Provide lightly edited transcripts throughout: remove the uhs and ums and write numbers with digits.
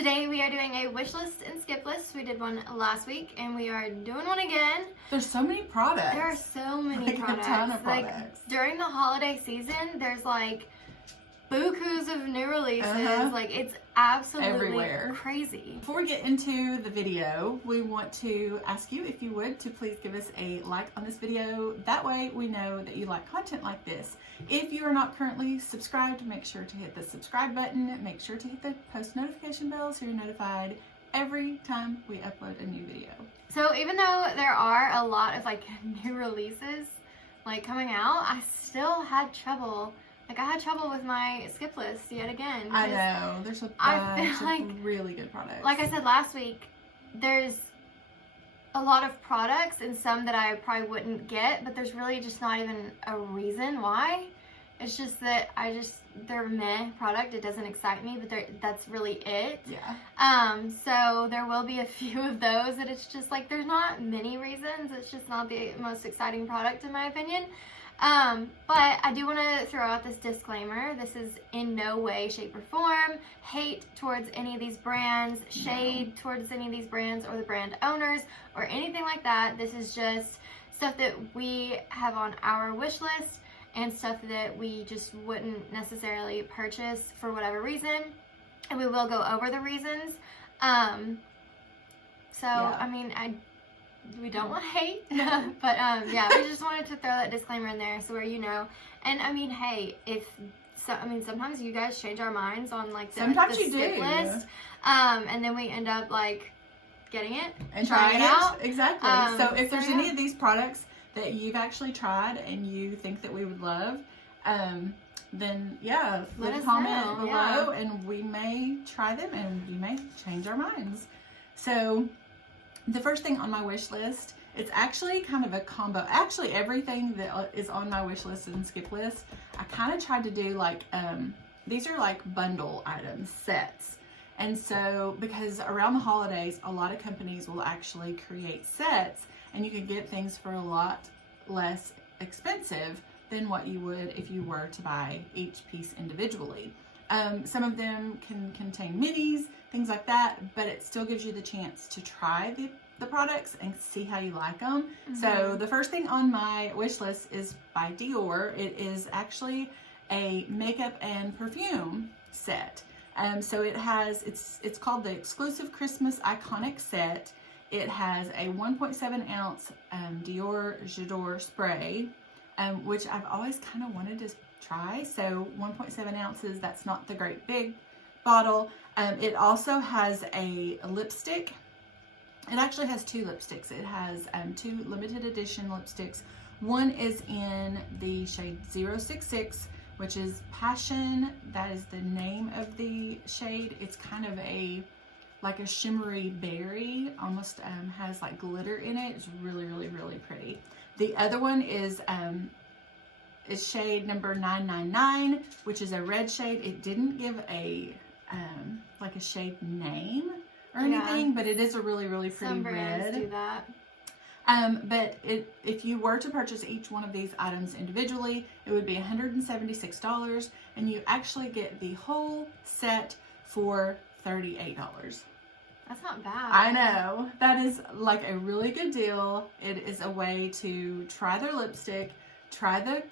Today we are doing a wish list and skip list. We did one last week and we are doing one again. There's so many products. There are so many products. A ton of products. Like during the holiday season, there's like bukus of new releases. Like it's absolutely everywhere. Crazy. Before we get into the video, we want to ask you, if you would, to please give us a like on this video. That way we know that you like content like this. If you are not currently subscribed, make sure to hit the subscribe button. Make sure to hit the post notification bell so you're notified every time we upload a new video. So even though there are a lot of like new releases like coming out, I still had trouble. Like I had trouble with my skip list yet again. I know. There's a bunch of really good products. Like I said last week, there's a lot of products and some that I probably wouldn't get, but there's really just not even a reason why. It's just that they're meh product. It doesn't excite me, but that's really it. Yeah. So there will be a few of those that it's just like, there's not many reasons. It's just not the most exciting product in my opinion. But I do want to throw out this disclaimer. This is in no way, shape, or form hate towards any of these brands, shade towards any of these brands or the brand owners or anything like that. This is just stuff that we have on our wish list and stuff that we just wouldn't necessarily purchase for whatever reason. And we will go over the reasons. I mean, we don't want to hate, but yeah, we just wanted to throw that disclaimer in there so where you know. And I mean, hey, sometimes you guys change our minds on like the skip list, and then we end up like getting it and trying it out. Exactly. So if there's any of these products that you've actually tried and you think that we would love, then yeah, leave a comment below and we may try them and we may change our minds. So the first thing on my wish list, it's actually kind of a combo. Actually, everything that is on my wish list and skip list, I kind of tried to do like, these are like bundle items, sets. And so, because around the holidays, a lot of companies will actually create sets and you can get things for a lot less expensive than what you would if you were to buy each piece individually. Some of them can contain minis, things like that, but it still gives you the chance to try the products and see how you like them. So the first thing on my wish list is by Dior. It is actually a makeup and perfume set. So it has, it's called the Exclusive Christmas Iconic Set. It has a 1.7 ounce Dior J'adore spray, which I've always kind of wanted to try. So 1.7 ounces, that's not the great big bottle. It also has a lipstick. It actually has two lipsticks. It has two limited edition lipsticks. One is in the shade 066, which is Passion. That is the name of the shade. It's kind of like a shimmery berry, almost has like glitter in it. It's really, really, really pretty. The other one is shade number 999, which is a red shade. It didn't give a like a shade name or anything, but it is a really, really pretty Some brands red. do that. But if you were to purchase each one of these items individually, it would be $176, and you actually get the whole set for $38. That's not bad. I know. That is like a really good deal. It is a way to try their lipstick, try the,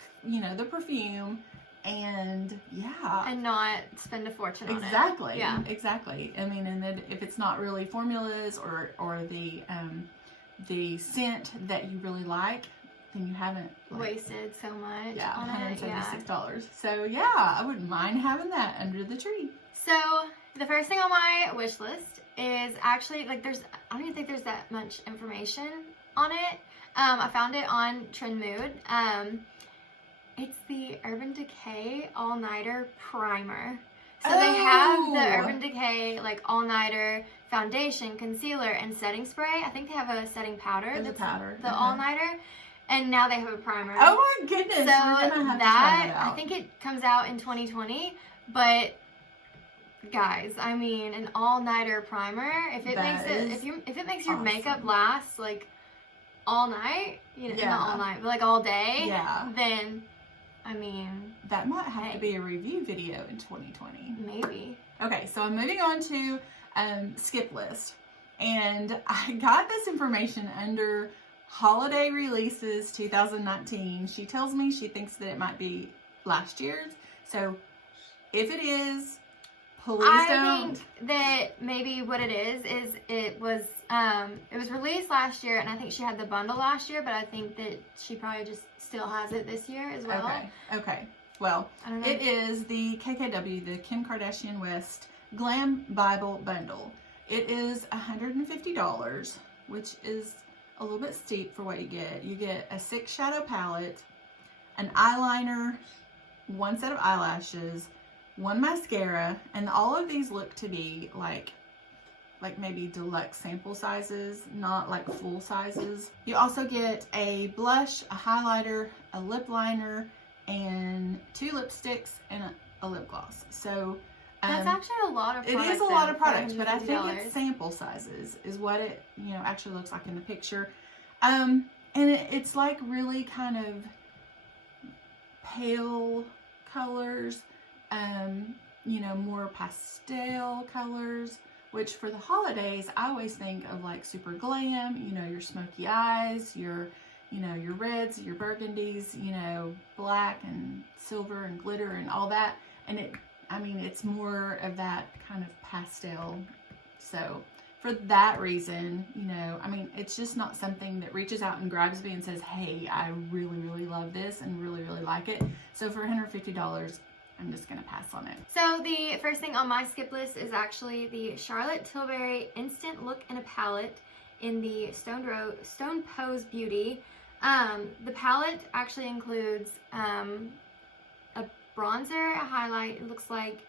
the perfume, and yeah. And not spend a fortune on it. Exactly. Yeah. Exactly. I mean, and then if it's not really formulas or the scent that you really like, then you haven't wasted so much on $176. it. So yeah, I wouldn't mind having that under the tree. So the first thing on my wish list is actually like I don't even think there's that much information on it. I found it on Trend Mood. It's the Urban Decay All-Nighter Primer. So they have the Urban Decay like All-Nighter foundation, concealer, and setting spray. I think they have a setting powder. The powder. The All-Nighter. And now they have a primer. Oh my goodness. So we're gonna have to try that out. I think it comes out in 2020, but guys, I mean, an all-nighter primer, if it makes your makeup last like all night, not all night, but like all day, then I mean, that might have to be a review video in 2020. Maybe. Okay, so I'm moving on to Skiplist. And I got this information under Holiday Releases 2019. She tells me she thinks that it might be last year's. So if it is, please don't. I think that maybe what it is it was released last year, and I think she had the bundle last year, but I think that she probably just still has it this year as well. Okay. Well, it is the KKW, the Kim Kardashian West Glam Bible Bundle. It is $150, which is a little bit steep for what you get. You get a 6 shadow palette, an eyeliner, 1 set of eyelashes, 1 mascara, and all of these look to be like maybe deluxe sample sizes, not like full sizes. You also get a blush, a highlighter, a lip liner, and 2 lipsticks and a lip gloss. So that's actually a lot of products. It is a lot of products, but I think it's sample sizes is what it actually looks like in the picture. And it's like really kind of pale colors, more pastel colors, which for the holidays, I always think of like super glam, your smoky eyes, your reds, your burgundies, black and silver and glitter and all that. And it's more of that kind of pastel. So for that reason, it's just not something that reaches out and grabs me and says, hey, I really, really love this and really, really like it. So for $150, I'm just going to pass on it. So the first thing on my skip list is actually the Charlotte Tilbury Instant Look in a Palette in the Stone Pose Beauty. The palette actually includes a bronzer, a highlight, it looks like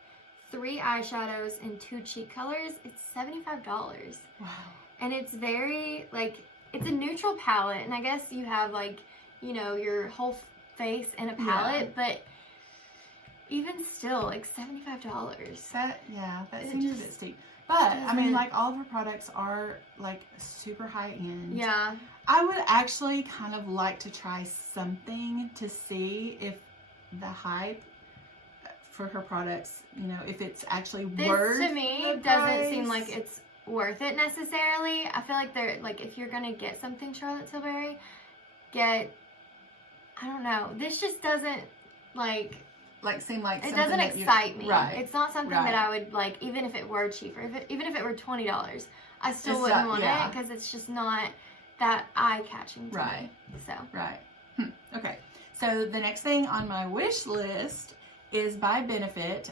3 eyeshadows and 2 cheek colors. It's $75. Wow. And it's very, it's a neutral palette, and I guess you have, your whole face in a palette, but even still, $75. That seems a bit steep. But, all of her products are, super high-end. Yeah. I would actually kind of like to try something to see if the hype for her products, if it's actually worth to me doesn't seem like it's worth it necessarily. I feel like they're, if you're going to get something Charlotte Tilbury, I don't know. This just doesn't, seem like it doesn't excite me. Right. It's not something that I would even if it were cheaper. Even if it were $20, I still wouldn't want it because it's just not that eye-catching to me. So. Right. Okay. So the next thing on my wish list is by Benefit.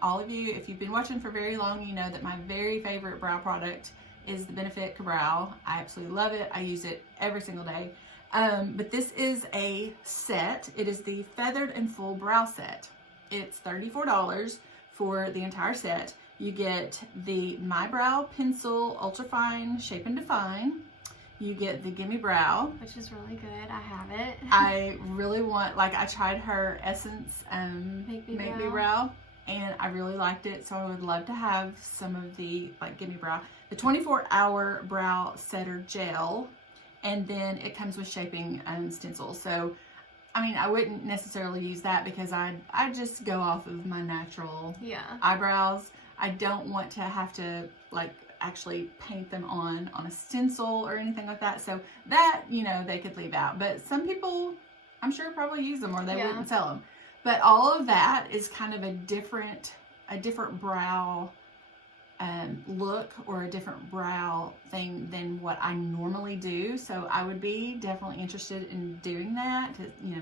All of you, if you've been watching for very long, you know that my very favorite brow product is the Benefit Brow. I absolutely love it. I use it every single day. But this is a set. It is the Feathered and Full Brow Set. It's $34 for the entire set. You get the My Brow Pencil Ultrafine Shape and Define. You get the Gimme Brow, which is really good. I have it. I really want, I tried her Essence Make Me Brow, and I really liked it, so I would love to have some of the, Gimme Brow. The 24-hour Brow Setter Gel, and then it comes with shaping stencils. So, I wouldn't necessarily use that because I just go off of my natural eyebrows. I don't want to have to, actually paint them on a stencil or anything like that. So that, they could leave out. But some people, I'm sure, probably use them or they wouldn't sell them. But all of that is kind of a different brow look or a different brow thing than what I normally do. So I would be definitely interested in doing that,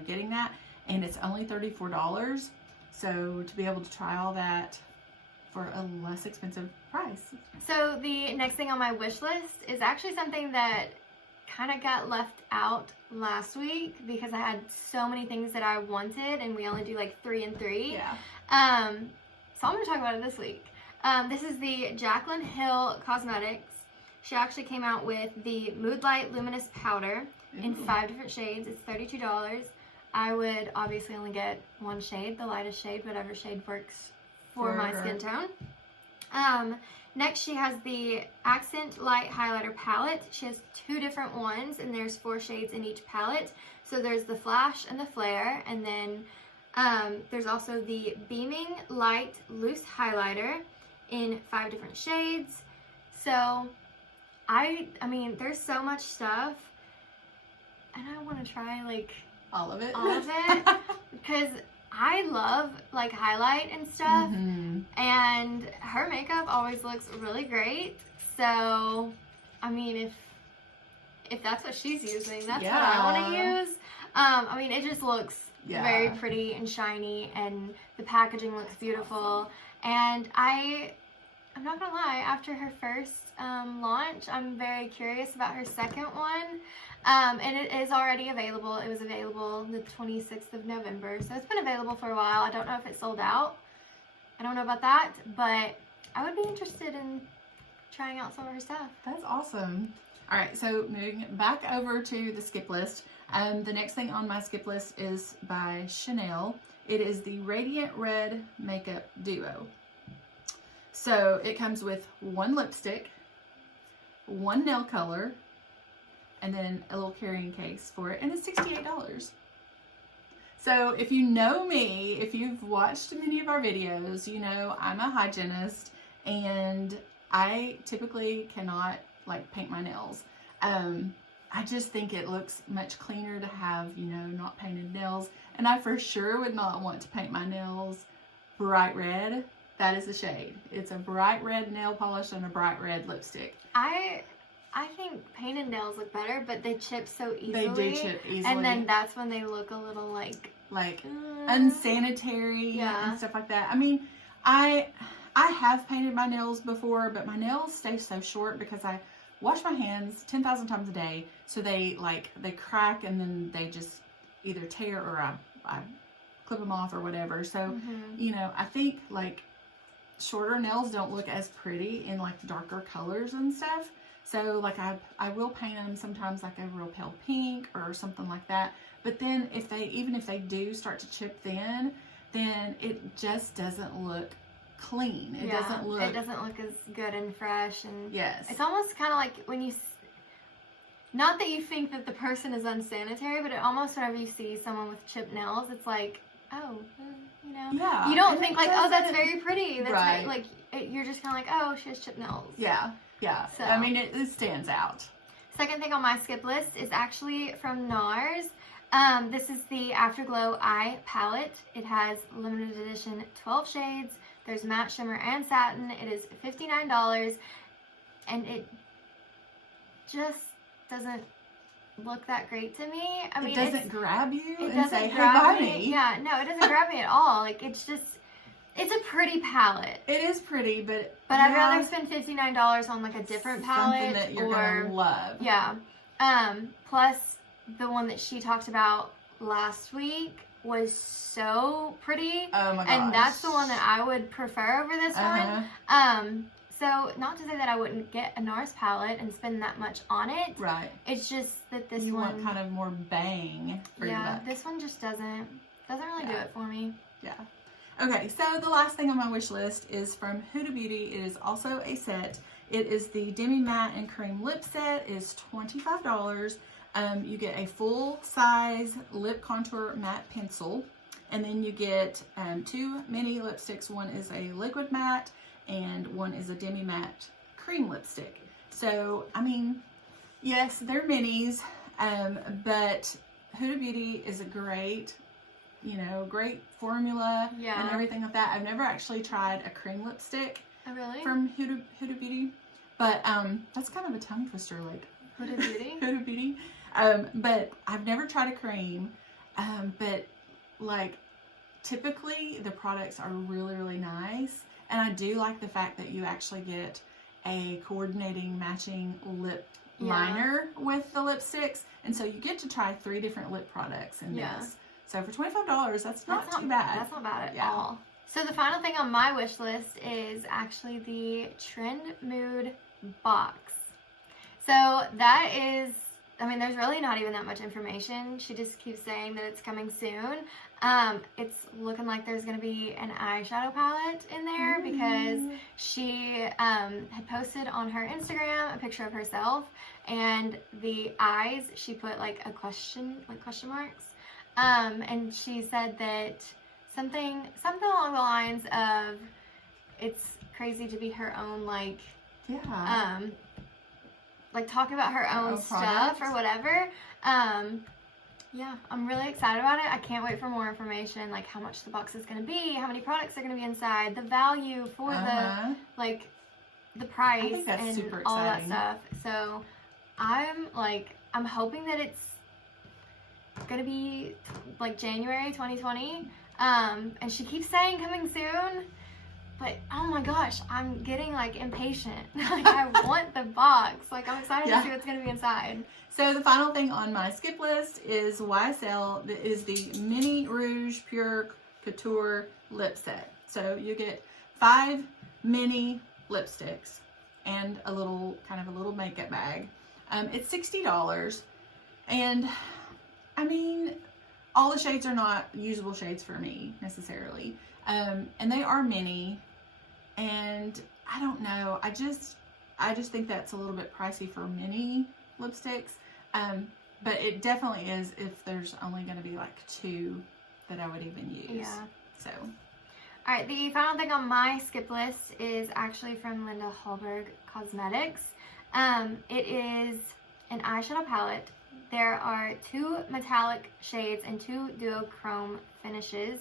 getting that. And it's only $34. So to be able to try all that for a less expensive price. So the next thing on my wish list is actually something that kind of got left out last week because I had so many things that I wanted and we only do 3 and 3. Yeah. So I'm going to talk about it this week. This is the Jaclyn Hill Cosmetics. She actually came out with the Mood Light Luminous Powder in 5 different shades. It's $32. I would obviously only get one shade, the lightest shade, whatever shade works for my skin tone. Next, she has the Accent Light Highlighter Palette. She has 2 different ones, and there's 4 shades in each palette. So there's the Flash and the Flare, and then there's also the Beaming Light Loose Highlighter in 5 different shades. So, I mean, there's so much stuff, and I want to try, like, all of it, because I love, like, highlight and stuff, and her makeup always looks really great. So, I mean, if that's what she's using, that's what I want to use. I mean, it just looks very pretty and shiny, and the packaging looks beautiful. And I'm not gonna lie, after her first launch, I'm very curious about her second one. And it is already available. It was available the 26th of November, so it's been available for a while. I don't know if it sold out. I don't know about that, but I would be interested in trying out some of her stuff. That's awesome. All right, so moving back over to the skip list. The next thing on my skip list is by Chanel. It is the Radiant Red Makeup Duo. So it comes with one lipstick, one nail color, and then a little carrying case for it, and it's $68. So if you know me, if you've watched many of our videos, you know I'm a hygienist, and I typically cannot, like, paint my nails. I just think it looks much cleaner to have, you know, not painted nails, and I for sure would not want to paint my nails bright red. That is the shade. It's a bright red nail polish and a bright red lipstick. I think painted nails look better, but they chip so easily. They do chip easily. And then that's when they look a little like unsanitary and stuff like that. I mean, I have painted my nails before, but my nails stay so short because I wash my hands 10,000 times a day. So they crack, and then they just either tear or I clip them off or whatever. So, you know, I think like shorter nails don't look as pretty in like darker colors and stuff. So like I will paint them sometimes like a real pale pink or something like that. But then even if they do start to chip thin, then it just doesn't look clean. It doesn't look as good and fresh. And yes, it's almost kind of like when you, not that you think that the person is unsanitary, but it almost, whenever you see someone with chipped nails, it's like, oh, you know, you don't think like, oh, that's very pretty. That's right. Like you're just kind of like, oh, she has chipped nails. Yeah. So, I mean, it stands out. Second thing on my skip list is actually from NARS. This is the Afterglow Eye Palette. It has limited edition 12 shades. There's matte, shimmer, and satin. It is $59, and it just doesn't look that great to me. I mean, it doesn't grab you and say, hey, buy me. Yeah, no, it doesn't grab me at all. Like, it's a pretty palette. It is pretty, but I'd rather spend $59 on like a different palette, something that you're gonna love. Yeah. Plus the one that she talked about last week was so pretty. Oh my gosh. And that's the one that I would prefer over this one. So not to say that I wouldn't get a NARS palette and spend that much on it. Right. It's just that this one, you want kind of more bang for your buck. This one just doesn't really do it for me. Yeah. Okay, so the last thing on my wish list is from Huda Beauty. It is also a set. It is the Demi Matte and Cream Lip Set. It is $25. You get a full-size lip contour matte pencil, and then you get 2 mini lipsticks. One is a liquid matte, and one is a Demi Matte cream lipstick. So, I mean, yes, they're minis, but Huda Beauty is a great formula and everything like that. I've never actually tried a cream lipstick from Huda Beauty, but that's kind of a tongue twister, like Huda Beauty. Huda Beauty. But I've never tried a cream, but like typically the products are really, really nice, and I do like the fact that you actually get a coordinating matching lip liner with the lipsticks, and so you get to try 3 different lip products in this. So for $25, that's not too bad. That's not bad at all. So the final thing on my wish list is actually the Trend Mood box. So that is, I mean, there's really not even that much information. She just keeps saying that it's coming soon. It's looking like there's going to be an eyeshadow palette in there because she had posted on her Instagram a picture of herself, and the eyes, she put like question marks. And she said that something along the lines of, it's crazy to be her own like like talking about her own stuff or whatever. Yeah, I'm really excited about it. I can't wait for more information, like how much the box is going to be, how many products are going to be inside, the value for the, like, the price, I think that's and super all that exciting. stuff. So I'm hoping that it's going to be like January 2020. And she keeps saying coming soon. But, oh my gosh, I'm getting, like, impatient. Like, I want the box. Like, I'm excited to see what's going to be inside. So, the final thing on my skip list is YSL. That is the Mini Rouge Pur Couture lip set. So, you get 5 mini lipsticks and a little makeup bag. It's $60. And, I mean, all the shades are not usable shades for me, necessarily. And they are mini. And I don't know, I just think that's a little bit pricey for mini lipsticks, but it definitely is if there's only going to be like 2 that I would even use. Yeah. So, all right, the final thing on my skip list is actually from Linda Hallberg Cosmetics. It is an eyeshadow palette. There are 2 metallic shades and 2 duochrome finishes.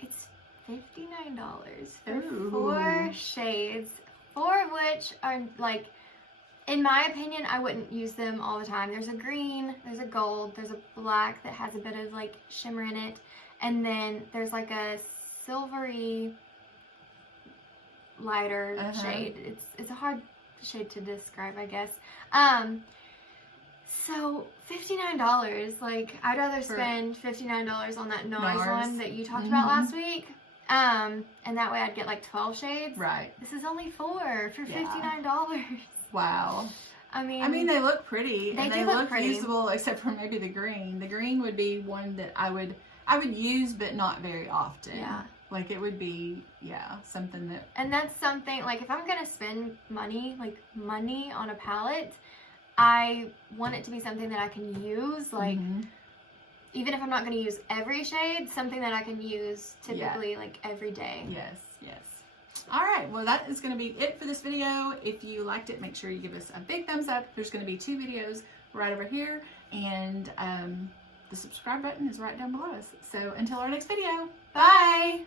It's $59 for 4 shades, 4 of which are, like, in my opinion, I wouldn't use them all the time. There's a green, there's a gold, there's a black that has a bit of, like, shimmer in it, and then there's, like, a silvery lighter shade. It's a hard shade to describe, I guess. So $59, like, I'd rather spend $59 on that NARS one that you talked about last week. And that way I'd get like 12 shades. Right. This is only 4 for $59. Wow. I mean, they look pretty. They look pretty. usable, except for maybe the green. The green would be one that I would use, but not very often. Yeah. Like, it would be, something that... And that's something, like, if I'm going to spend money on a palette, I want it to be something that I can use, like, even if I'm not going to use every shade, something that I can use typically, like, every day. Yes. All right, well, that is going to be it for this video. If you liked it, make sure you give us a big thumbs up. There's going to be 2 videos right over here, and the subscribe button is right down below us. So until our next video, bye!